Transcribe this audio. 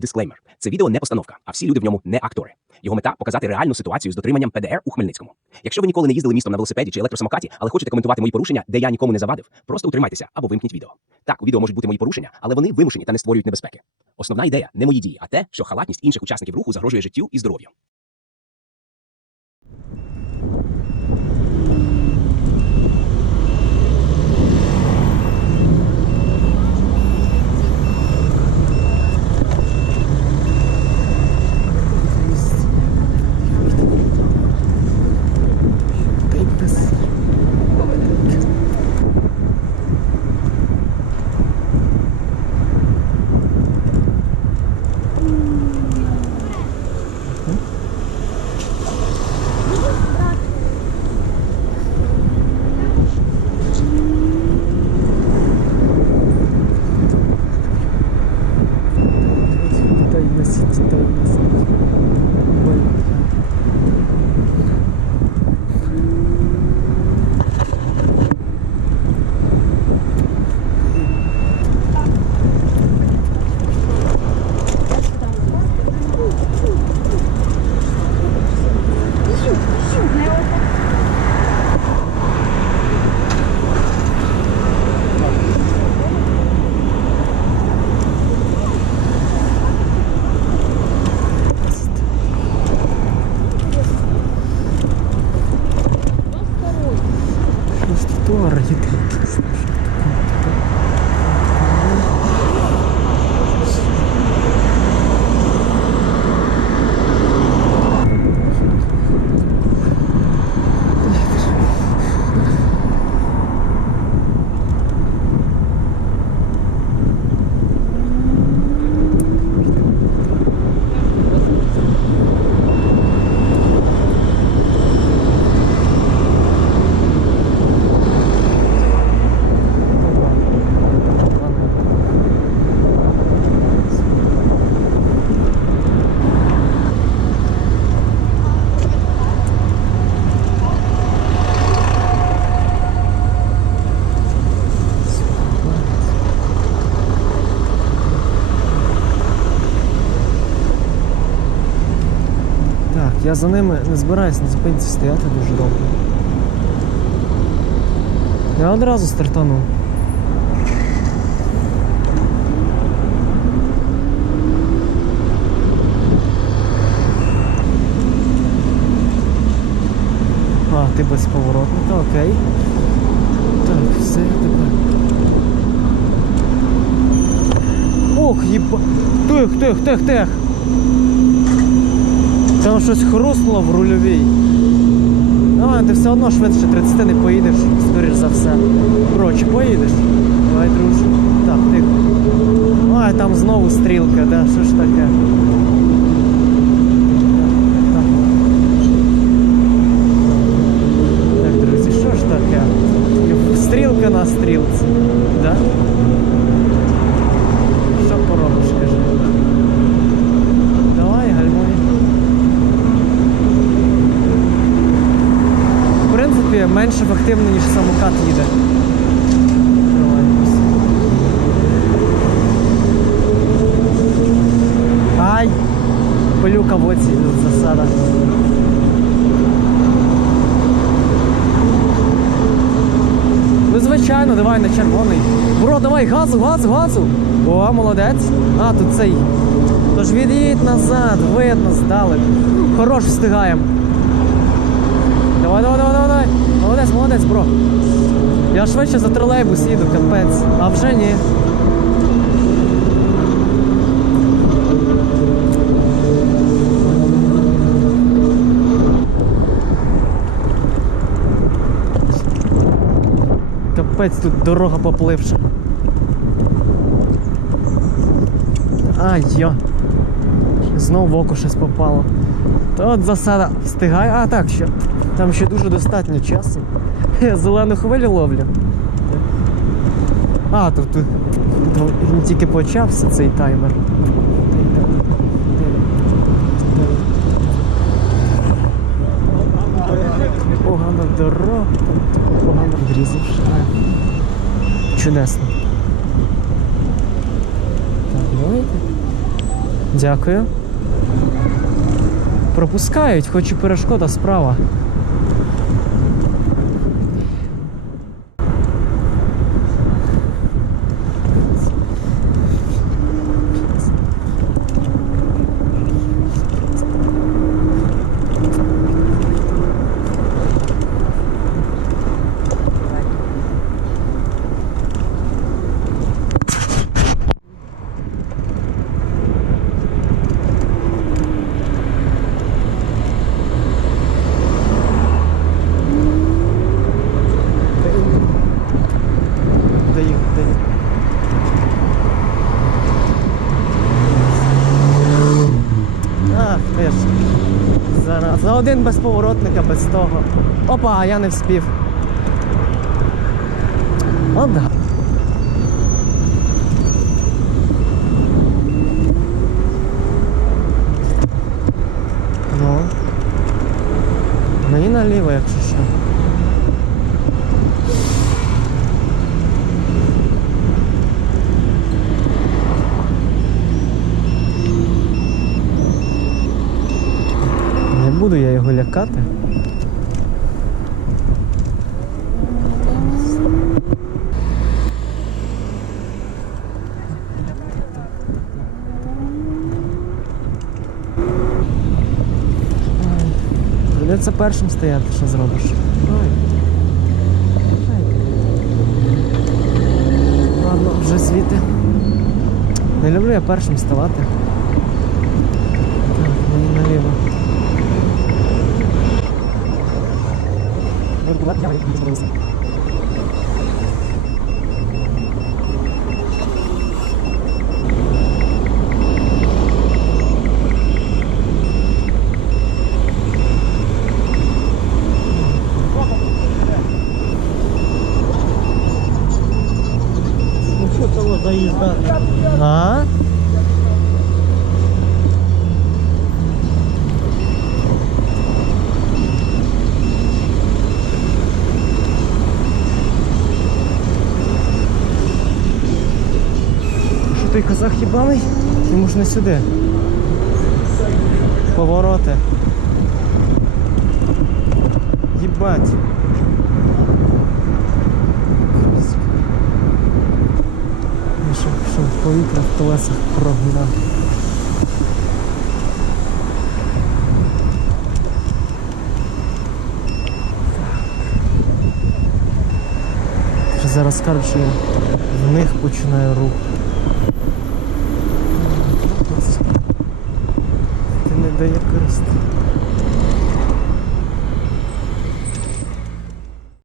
Дисклеймер: це відео не постановка, а всі люди в ньому не актори. Його мета показати реальну ситуацію з дотриманням ПДР у Хмельницькому. Якщо ви ніколи не їздили містом на велосипеді чи електросамокаті, але хочете коментувати мої порушення, де я нікому не завадив, просто утримайтеся або вимкніть відео. Так, у відео можуть бути мої порушення, але вони вимушені та не створюють небезпеки. Основна ідея не мої дії, а те, що халатність інших учасників руху загрожує життю і здоров'ю. Так, я за ними не збираюсь на зупинці стояти дуже довго. Я одразу стартанув. А, ти без поворотника, окей. Так, все, тепер. Ох, єба. Тих, тих, тих, тих. Щось хруснуло в рульовій. Ну, ти все одно швидше 30 не поїдеш, скоріш за все. Коротше, поїдеш? Давай, друже. Так, тихо. Ай, там знову стрілка, да, що ж таке? Так. Так, друзі, що ж таке? Стрілка на стрілці. Да? Що поробиш, кажи? Давай, гальмуй. В принципі, менш ефективно, ніж самокат їде. Ай! Пилюка в оці засада. Ну, звичайно, давай на червоний. Бро, давай газу, газу, газу. О, молодець. А, тут цей. Тож від'їдь назад, видно, здалеку. Хорош встигаємо. Давай, давай, давай, давай. Молодець, молодець, бро. Я швидше за тролейбус їду, капець. А вже ні. Капець тут дорога попливша. Ай, йо. Знов в око щось попало. То от засада встигає. А так що. Там ще дуже достатньо часу. Зелену хвилю ловлю. А, тут, тут він тільки почався цей таймер. Погана дорога, погано врізавши. Чудесно. Дякую. Пропускають, хоч і перешкода справа. Даю, даю. Ах, ти ж. Зараз. За один без поворотника, без того. Опа, а я не вспів. От. Ну. Мені наліво, якщо що. Не буду я його лякати. Придеться першим стояти, що зробиш. Ладно, вже світи. Не люблю я першим ставати. Так, мені наліво. Ну що того заїзда? А? Казах їбаний? Йому ж не сюди. Повороти. Їбать. Щоб, щоб повітря в колесах прогнав. Зараз скажуть, що я в них починаю рух. Ти не дає користувати.